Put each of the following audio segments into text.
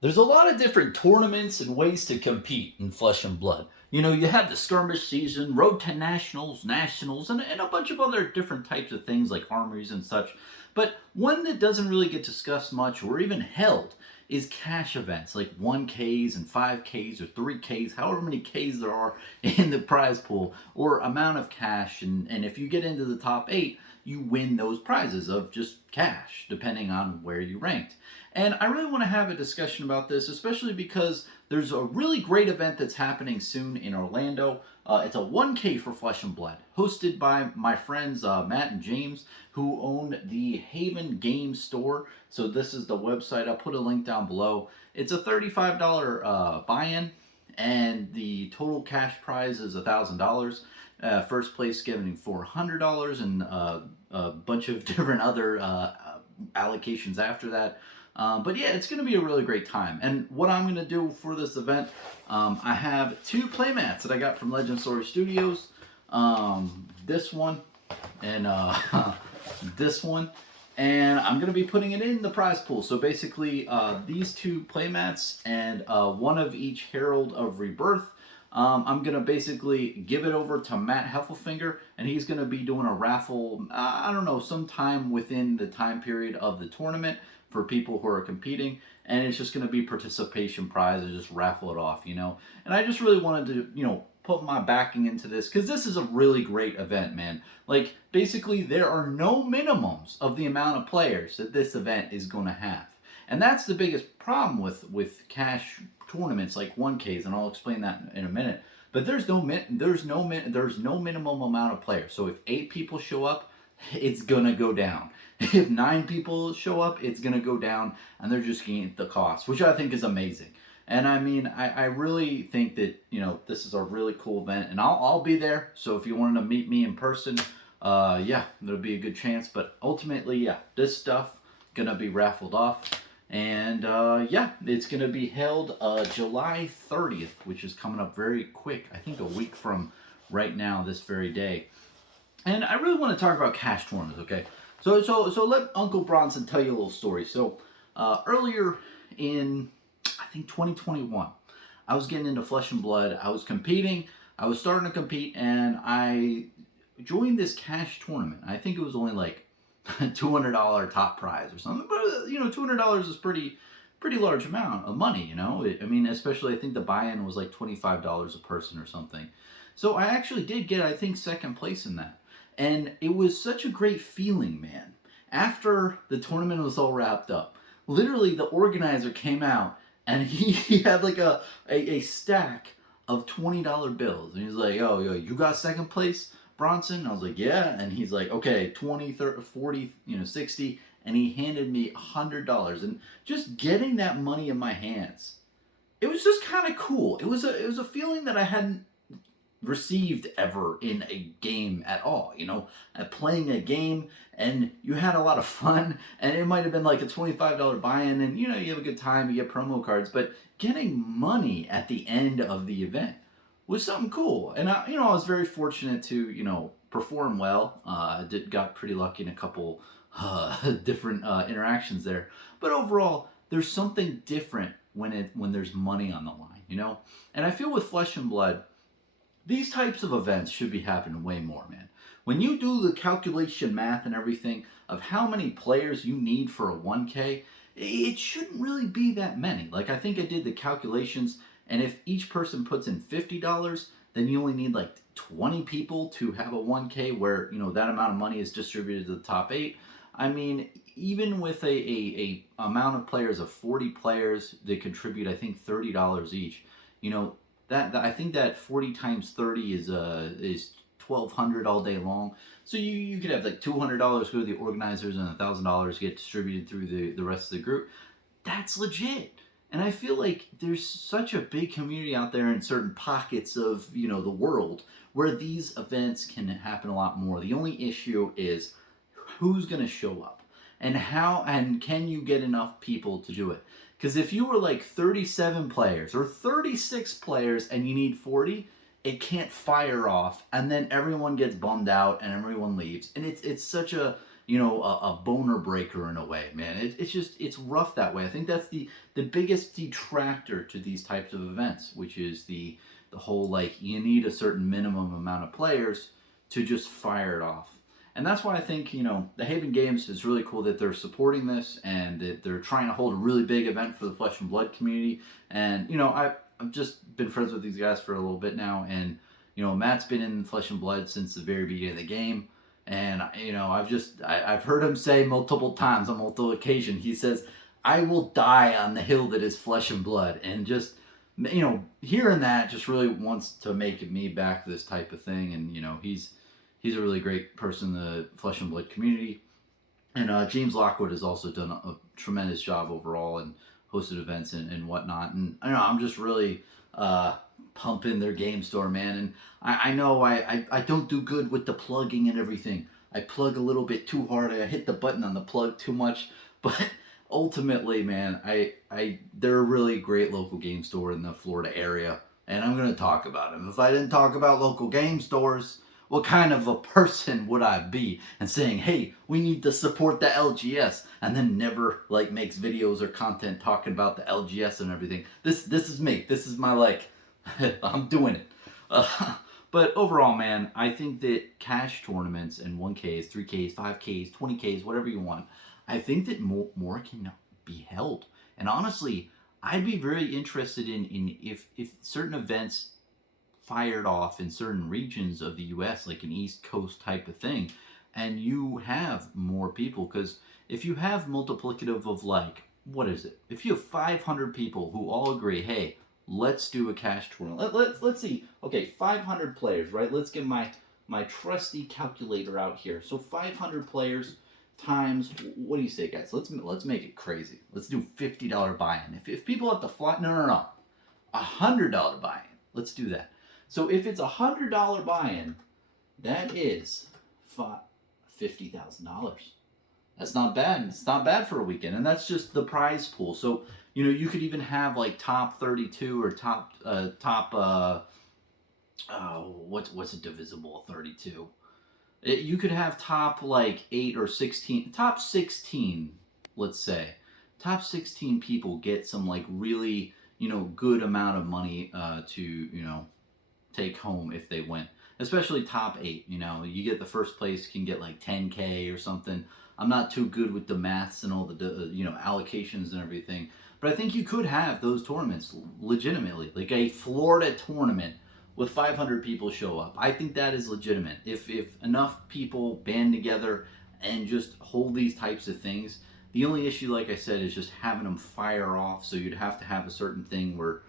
There's a lot of different tournaments and ways to compete in Flesh and Blood. You know, you have the skirmish season, road to nationals, and a bunch of other different types of things like armories and such. But one that doesn't really get discussed much or even held is cash events like 1Ks and 5Ks or 3Ks, however many Ks there are in the prize pool, or amount of cash. And if you get into the top 8, you win those prizes of just cash, depending on where you ranked. And I really want to have a discussion about this, especially because there's a really great event that's happening soon in Orlando. It's a 1K for Flesh and Blood, hosted by my friends Matt and James, who own the TheHavenGames store. So this is the website. I'll put a link down below. It's a $35 buy-in, and the total cash prize is $1,000. First place giving $400 and a bunch of different other allocations after that. But yeah, it's going to be a really great time. And what I'm going to do for this event, I have two playmats that I got from Legend Story Studios. This one and this one. And I'm going to be putting it in the prize pool. So basically, these two playmats and one of each Herald of Rebirth. I'm going to basically give it over to Matt Heffelfinger, and he's going to be doing a raffle, I don't know, sometime within the time period of the tournament for people who are competing, and it's just going to be participation prize and just raffle it off, you know. And I just really wanted to, you know, put my backing into this because this is a really great event, man. Like, basically, there are no minimums of the amount of players that this event is going to have. And that's the biggest problem with cash tournaments like 1Ks, and I'll explain that in a minute. But there's no minimum amount of players. So if 8 people show up, it's gonna go down. If 9 people show up, it's gonna go down, and they're just getting the cost, which I think is amazing. And I mean, I really think that, you know, this is a really cool event, and I'll be there. So if you wanted to meet me in person, yeah, there'll be a good chance. But ultimately, yeah, this stuff gonna be raffled off. And yeah, it's going to be held July 30th, which is coming up very quick. I think a week from right now, this very day. And I really want to talk about cash tournaments, okay? So let Uncle Bronson tell you a little story. So earlier in, I think 2021, I was getting into Flesh and Blood. I was competing. I was starting to compete, and I joined this cash tournament. I think it was only like $200 top prize or something. But you know, $200 is pretty large amount of money. You know, I mean, especially I think the buy-in was like $25 a person or something. So I actually did get, I think, second place in that, and it was such a great feeling, man. After the tournament was all wrapped up, literally the organizer came out and he had like a stack of $20 bills, and he's like, "Oh, yo, you got second place, Bronson?" I was like, "Yeah." And he's like, "Okay, 20, 30, 40, you know, 60." And he handed me $100. And just getting that money in my hands, it was just kind of cool. It was a feeling that I hadn't received ever in a game at all, you know, playing a game, and you had a lot of fun, and it might have been like a $25 buy-in, and you know, you have a good time, you get promo cards, but getting money at the end of the event was something cool. And I was very fortunate to, you know, perform well. Got pretty lucky in a couple different interactions there, but overall, there's something different when there's money on the line, you know. And I feel with Flesh and Blood, these types of events should be happening way more, man. When you do the calculation math and everything of how many players you need for a 1K, it shouldn't really be that many. Like, I think I did the calculations, and if each person puts in $50, then you only need like 20 people to have a 1K where, you know, that amount of money is distributed to the top 8. I mean, even with a amount of players of 40 players, they contribute, I think, $30 each. You know, that I think that 40 times 30 is 1,200 all day long. So you could have like $200 go to the organizers and $1,000 get distributed through the rest of the group. That's legit. And I feel like there's such a big community out there in certain pockets of, you know, the world where these events can happen a lot more. The only issue is who's going to show up and how, and can you get enough people to do it? Because if you were like 37 players or 36 players and you need 40, it can't fire off, and then everyone gets bummed out and everyone leaves, and it's such a a boner breaker in a way, man. It's rough that way. I think that's the biggest detractor to these types of events, which is the whole like you need a certain minimum amount of players to just fire it off. And that's why I think, the Haven Games is really cool that they're supporting this and that they're trying to hold a really big event for the Flesh and Blood community. And, I've just been friends with these guys for a little bit now. And, Matt's been in Flesh and Blood since the very beginning of the game. And, I've heard him say multiple times on multiple occasions, he says, I will die on the hill that is Flesh and Blood. And just, hearing that just really wants to make me back this type of thing. And, he's a really great person in the Flesh and Blood community. And James Lockwood has also done a tremendous job overall and hosted events and whatnot. And I know I'm just really pumping their game store, man. And I know I don't do good with the plugging and everything. I plug a little bit too hard. I hit the button on the plug too much. But ultimately, man, they're a really great local game store in the Florida area. And I'm going to talk about them. If I didn't talk about local game stores, what kind of a person would I be? And saying, hey, we need to support the LGS, and then never like makes videos or content talking about the LGS and everything. This is me. This is my I'm doing it. But overall, man, I think that cash tournaments and 1Ks, 3Ks, 5Ks, 20Ks, whatever you want, I think that more can be held. And honestly, I'd be very interested in if certain events fired off in certain regions of the US, like an East Coast type of thing, and you have more people. Because if you have multiplicative of what is it? If you have 500 people who all agree, hey, let's do a cash tournament. Let's see. Okay, 500 players, right? Let's get my trusty calculator out here. So 500 players times, what do you say, guys? Let's make it crazy. Let's do $50 buy-in. If people have to fly, no, $100 buy-in. Let's do that. So if it's $100 buy-in, that is $50,000. That's not bad. It's not bad for a weekend, and that's just the prize pool. So you could even have like top 32 or what's a divisible 32? You could have top 8 or 16, top 16, let's say. Top 16 people get some really good amount of money to take home if they win. Especially top 8, you get the first place can get 10K or something. I'm not too good with the maths and all the allocations and everything, but I think you could have those tournaments legitimately, like a Florida tournament with 500 people show up. I think that is legitimate. If enough people band together and just hold these types of things, the only issue, like I said, is just having them fire off. So you'd have to have a certain thing where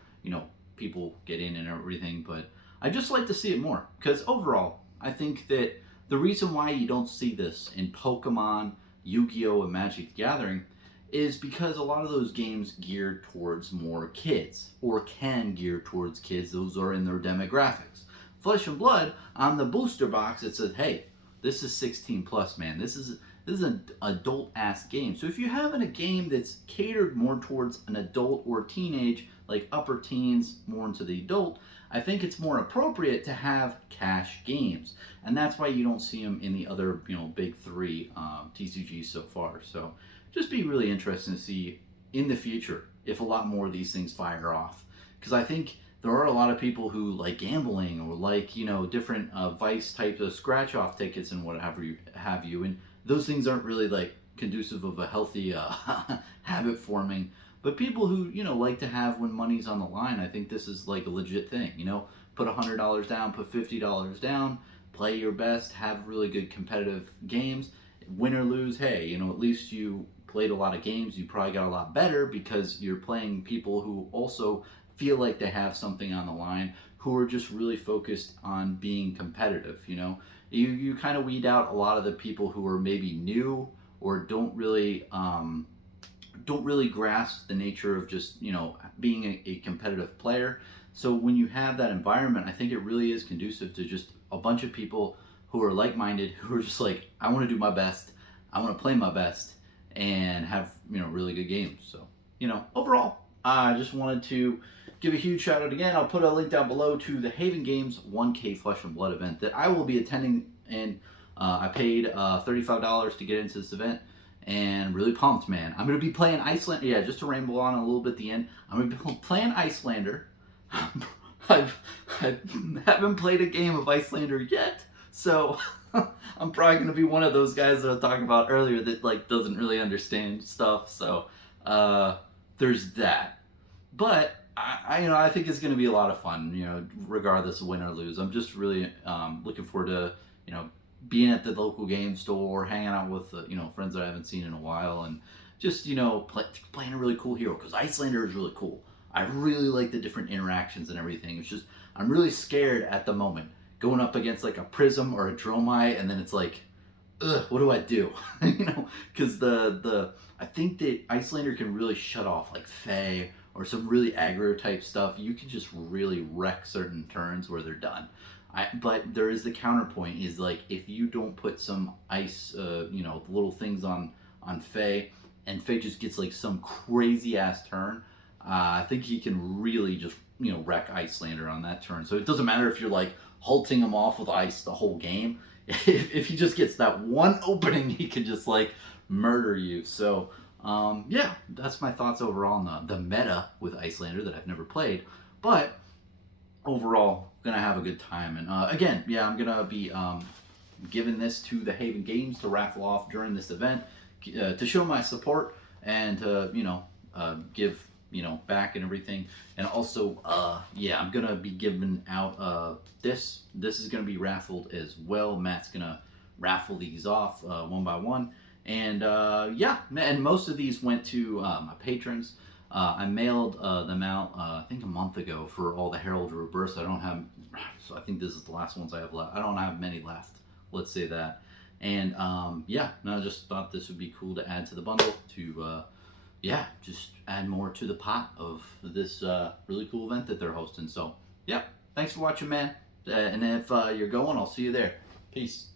people get in and everything, but I just like to see it more, because overall, I think that the reason why you don't see this in Pokemon, Yu-Gi-Oh, and Magic the Gathering is because a lot of those games geared towards more kids, or can gear towards kids. Those are in their demographics. Flesh and Blood, on the booster box, it says, hey, this is 16 plus, man. This is an adult-ass game. So if you have a game that's catered more towards an adult or teenage, like upper teens, more into the adult, I think it's more appropriate to have cash games. And that's why you don't see them in the other, big 3 TCGs so far. So just be really interesting to see in the future if a lot more of these things fire off. Because I think there are a lot of people who like gambling or different vice types of scratch off tickets and whatever have you. And those things aren't really conducive of a healthy habit forming. But people who, like to have when money's on the line, I think this is a legit thing, Put $100 down, put $50 down, play your best, have really good competitive games. Win or lose, hey, at least you played a lot of games. You probably got a lot better because you're playing people who also feel like they have something on the line, who are just really focused on being competitive, You kind of weed out a lot of the people who are maybe new or don't really grasp the nature of just being a competitive player. So when you have that environment, I think it really is conducive to just a bunch of people who are like-minded, who are just I want to do my best, I want to play my best, and have really good games. So overall, I just wanted to give a huge shout out again. I'll put a link down below to the Haven Games 1K Flesh and Blood event that I will be attending in I paid $35 to get into this event, and really pumped, man. I'm gonna be playing Iceland. Yeah, just to ramble on a little bit at the end. I'm gonna be playing Icelander. I haven't played a game of Icelander yet, so I'm probably gonna be one of those guys that I was talking about earlier that like doesn't really understand stuff. So there's that. But I think it's gonna be a lot of fun. Regardless of win or lose, I'm just really looking forward to being at the local game store, hanging out with friends that I haven't seen in a while, and just playing a really cool hero because Icelander is really cool. I really like the different interactions and everything. It's just I'm really scared at the moment going up against like a Prism or a Dromai, and then it's like, ugh, what do I do? Because the I think that Icelander can really shut off like Fae or some really aggro type stuff. You can just really wreck certain turns where they're done. But there is the counterpoint is like if you don't put some ice, little things on Fae, and Fae just gets like some crazy ass turn. I think he can really just wreck Icelander on that turn. So it doesn't matter if you're like halting him off with ice the whole game. If he just gets that one opening, he can just like murder you. So yeah, that's my thoughts overall on the meta with Icelander that I've never played, but overall gonna have a good time. And again, yeah, I'm gonna be giving this to the Haven Games to raffle off during this event to show my support and to give back and everything. And also yeah, I'm gonna be giving out this is gonna be raffled as well. Matt's gonna raffle these off one by one. And yeah, and most of these went to my patrons. I mailed them out I think a month ago for all the Herald Rebirths. I don't have, so I think this is the last ones I have left. I don't have many left, let's say that. And yeah, no, I just thought this would be cool to add to the bundle to yeah, just add more to the pot of this really cool event that they're hosting. So yeah, thanks for watching, man. And if you're going, I'll see you there. Peace.